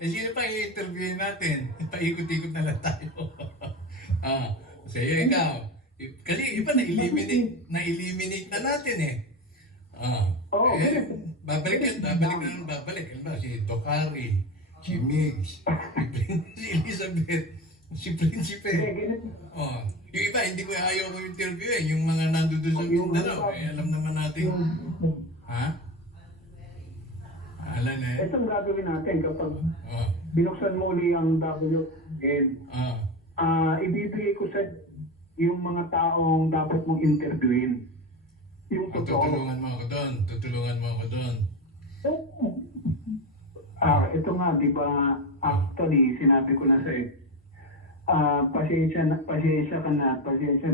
Eh, sino pa i-interviewin natin? Paikot-ikot na lang tayo. Sa'yo, ikaw. Kasi iba na-eliminate na natin eh. Babalik na. Ano, si Tokari, si Migs, si Elizabeth, si Prinsipe. Yung iba, hindi ko ayaw ko interview eh. Yung mga nandun sa Mindanao. Alam naman natin. Alam eh. Ito ang gagawin natin kapag binuksan mo uli ang WN. Ibibigay ko sa yung mga taong dapat mong interviewin. Yung totoo. Tutulungan mo ako doon. Ito nga, di ba, actually, sinabi ko na sa'yo, pasensya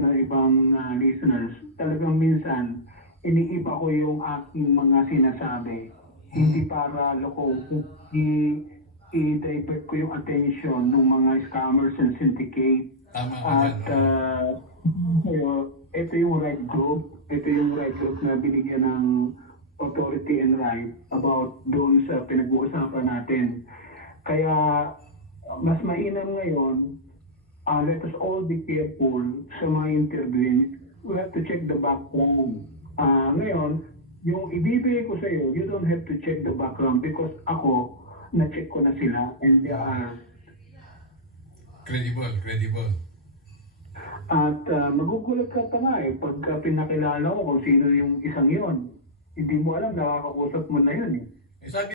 na ibang listeners. Talagang minsan, iniiba ko yung aking mga sinasabi. Hindi para i-divert ko yung attention ng mga scammers and syndicate. At ito yung right group. Ito yung right group na binigyan ng authority and right about doon sa pinag-uusapan natin. Kaya mas mainam ngayon, let us all be careful sa mga interviewing. We have to check the background. Ngayon, yung ibibigay ko sa iyo, you don't have to check the background because ako, na-check ko na sila and they are credible. At magugulat ka pa nga eh, pagka pinakilala ko kung sino yung isang yon. Hindi mo alam, nakakausap mo na yun eh. Sabi